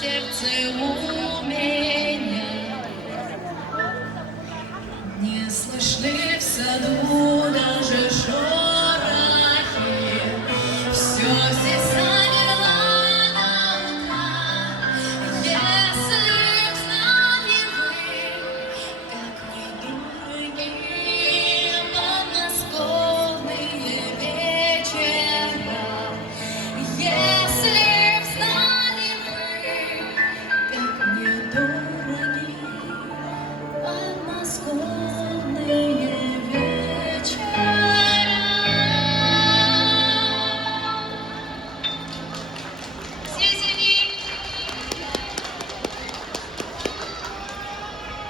сердце у меня. Не слышны в саду даже шорохи. Все здесь замерло до утра. Если б знали вы, как мне дороги подмосковные вечера. Если б знали вы, как мне дороги